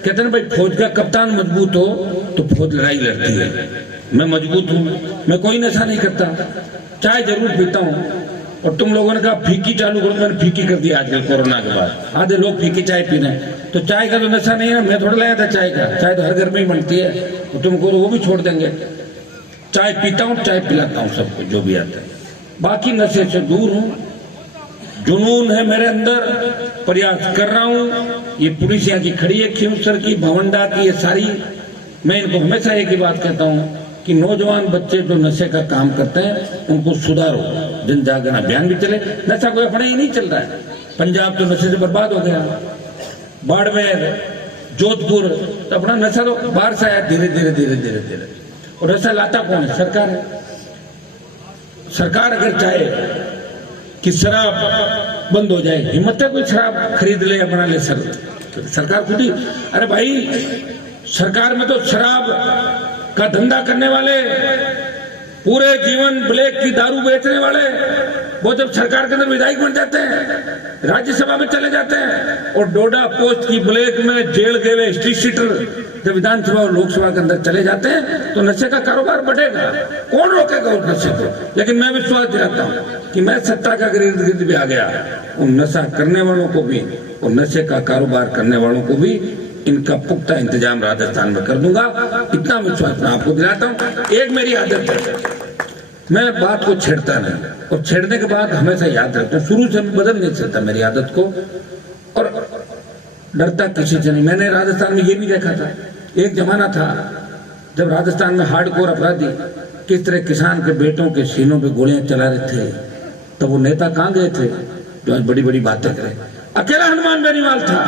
कहते हैं भाई फौज का कप्तान मजबूत हो तो फौज लड़ाई लड़ती है। मैं मजबूत हूँ, मैं कोई नशा नहीं करता, चाय जरूर पीता हूँ। और तुम लोगों ने कहा फीकी चालू करो, मैंने फीकी कर दिया आजकल कोरोना के बाद। आधे लोग फीकी चाय पी रहे हैं, तो चाय का तो नशा नहीं है। मैं थोड़ा लाया था चाय का, चाय तो हर घर में ही बनती है, तो तुमको वो भी छोड़ देंगे। चाय पीता हूँ, चाय पिलाता हूँ सबको जो भी आता है, बाकी नशे से दूर हूँ। जुनून है मेरे अंदर, प्रयास कर रहा हूँ। ये पुलिस यहाँ की खड़ी है, खिमसर की, भवंडा की, ये सारी, मैं इनको हमेशा एक ही बात कहता हूँ कि नौजवान बच्चे जो नशे का काम करते हैं उनको सुधारो। जन जागरण अभियान भी चले, नशा कोई अपना ही नहीं चल रहा है। पंजाब तो नशे से बर्बाद हो गया, बाड़मेर, जोधपुर, तो अपना नशा तो बाहर से आया धीरे धीरे धीरे धीरे धीरे। और नशा लाता कौन है? सरकार है। सरकार अगर चाहे कि शराब बंद हो जाए, हिम्मत है कोई शराब खरीद ले या बना ले? सरकार खुद ही, अरे भाई सरकार में तो शराब का धंधा करने वाले, पूरे जीवन ब्लैक की दारू बेचने वाले, वो जब सरकार के अंदर विधायक बन जाते हैं, राज्यसभा में चले जाते हैं, और डोडा पोस्ट की ब्लैक में जेल गए हुए स्ट्रीट शीटर जब विधानसभा और लोकसभा के अंदर चले जाते हैं, तो नशे का कारोबार बढ़ेगा। कौन रोकेगा उस नशे को? लेकिन मैं विश्वास दिलाता हूँ कि मैं सत्ता का इर्द गिर्द भी आ गया, उन नशा करने वालों को भी और नशे का कारोबार करने वालों को भी इनका पुख्ता इंतजाम राजस्थान में कर दूंगा। इतना विश्वास मैं आपको दिलाता हूँ। एक मेरी आदत है, मैं बात को छेड़ता नहीं, और छेड़ने के बाद हमेशा याद रखता हूँ। शुरू से बदल नहीं सकता मेरी आदत को, और डरता किसी से नहीं। मैंने राजस्थान में ये भी देखा था, एक जमाना था जब राजस्थान में हार्डकोर अपराधी किस तरह किसान के बेटों के सीनों पे गोलियां चला रहे थे, तो वो नेता कहाँ गए थे जो आज बड़ी बड़ी बातें करें? अकेला हनुमान बेनीवाल था,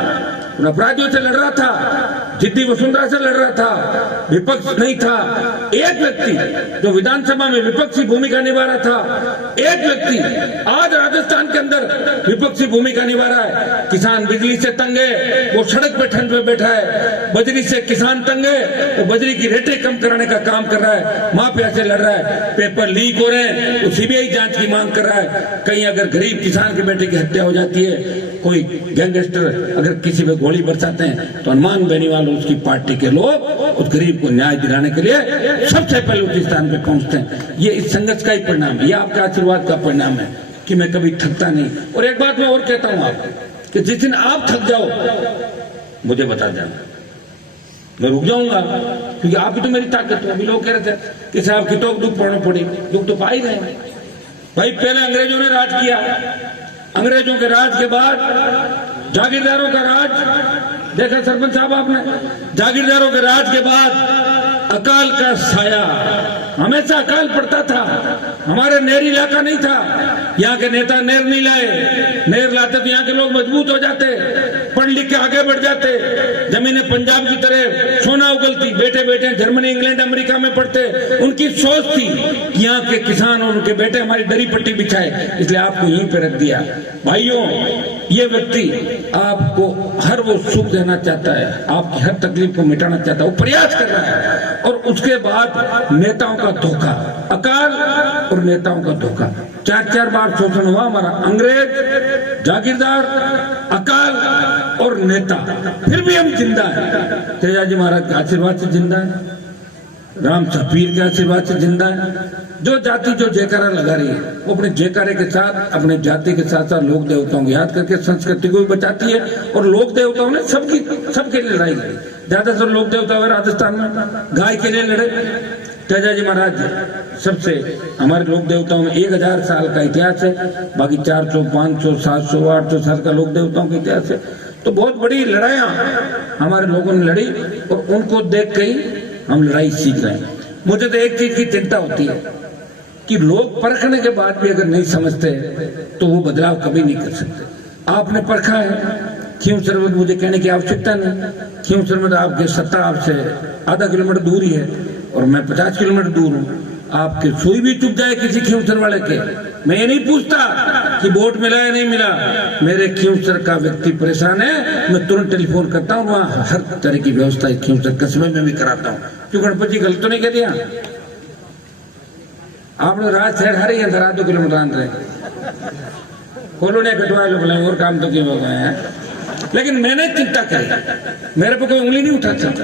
उन अपराधियों से लड़ रहा था, जिद्दी वसुंधरा से लड़ रहा था, विपक्ष नहीं था। एक व्यक्ति जो विधानसभा में विपक्षी भूमिका निभा रहा था, एक व्यक्ति आज राजस्थान के अंदर विपक्षी भूमिका निभा रहा है। किसान बिजली से तंग है, वो सड़क पे ठंड में बैठा है। बजरी से किसान तंग है, वो बजरी की रेटें कम कराने का काम कर रहा है, माफिया से लड़ रहा है। पेपर लीक हो रहे हैं, वो सीबीआई जांच की मांग कर रहा है। कहीं अगर गरीब किसान के बेटे की हत्या हो जाती है, कोई गैंगस्टर अगर किसी पे गोली बरसाते हैं, तो हनुमान बेनीवाल और उसकी पार्टी के लोग उस गरीब को न्याय दिलाने के लिए सबसे पहले उस स्थान पे पहुंचते हैं। ये इस संघर्ष का ही परिणाम है, ये आपके आशीर्वाद का परिणाम है कि मैं कभी थकता नहीं। और एक बात मैं और कहता हूं आपको कि जिस दिन आप थक जाओ मुझे बता देना, मैं रुक जाऊंगा, क्योंकि आप भी तो मेरी ताकत हो। अभी लोग कह रहे थे कि साहब की तो दुख पड़ना पड़ी, दुख तो पा ही रहे भाई। पहले अंग्रेजों ने राज किया, अंग्रेजों के राज के बाद जागीरदारों का राज देखा सरपंच साहब आपने। जागीरदारों के राज के बाद अकाल का साया, हमेशा अकाल पड़ता था। हमारे नहरी इलाका नहीं था, यहाँ के नेता नहर नहीं लाए, नहर लाते तो यहाँ के लोग मजबूत हो जाते, पढ़ लिख के आगे बढ़ जाते, जमीनें पंजाब की तरह सोना उगलती, बेटे बेटे जर्मनी इंग्लैंड अमेरिका में पढ़ते। उनकी सोच थी कि यहाँ के किसान और उनके बेटे हमारी दरी पट्टी बिछाए, इसलिए आपको यहीं पे रख दिया। भाइयों, ये व्यक्ति आपको हर वो सुख देना चाहता है, आपकी हर तकलीफ को मिटाना चाहता है, वो प्रयास कर रहा है। और उसके बाद नेताओं का धोखा, अकाल और नेताओं का धोखा, 4-4 बार शोषण हुआ हमारा। अंग्रेज, जागीरदार, अकाल और नेता, फिर भी हम जिंदा हैं। तेजाजी महाराज के आशीर्वाद से जिंदा है, राम पीर के आशीर्वाद से जिंदा है। जो जाति जो जयकारा लगा रही है, वो अपने जयकारे के साथ अपने जाति के साथ साथ लोक देवताओं को याद करके संस्कृति को भी बचाती है। और लोक देवताओं ने सबके लिए लड़ाई लड़ी। ज्यादातर लोक देवता हुए राजस्थान में गाय के लिए लड़े। तेजाजी महाराज सबसे, हमारे लोक देवताओं में 1000 साल का इतिहास है, बाकी 400, 500, 700, 800 साल का लोक देवताओं का इतिहास है। तो बहुत बड़ी लड़ाइयां हमारे लोगों ने लड़ी, और उनको देख के ही हम लड़ाई सीख रहे हैं। मुझे तो एक चीज की चिंता होती है कि लोग परखने के बाद भी अगर नहीं समझते तो वो बदलाव कभी नहीं कर सकते। आपने परखा है, खींवसर में मुझे कहने की आवश्यकता नहीं। खींवसर में तो आपके सत्ता आपसे आधा किलोमीटर दूर ही है, और मैं 50 किलोमीटर दूर हूँ। आपके सुई भी चुप जाए किसी खींवसर वाले के, मैं ये नहीं पूछता कि वोट मिला या नहीं मिला। मेरे खींवसर का व्यक्ति परेशान है, मैं तुरंत टेलीफोन करता हूँ, वहाँ हर तरह की व्यवस्था खींवसर कस्बे में भी कराता हूँ। क्यों गणपति जी गलत तो नहीं कह दिया? आप लोग राज शहर हर ही अंदर 2 किलोमीटर आन रहे, कॉलोनियां कटवा लो, बोले और काम तो क्यों हो गए हैं। लेकिन मैंने चिंता करी, मेरे पे कोई उंगली नहीं उठा सकता।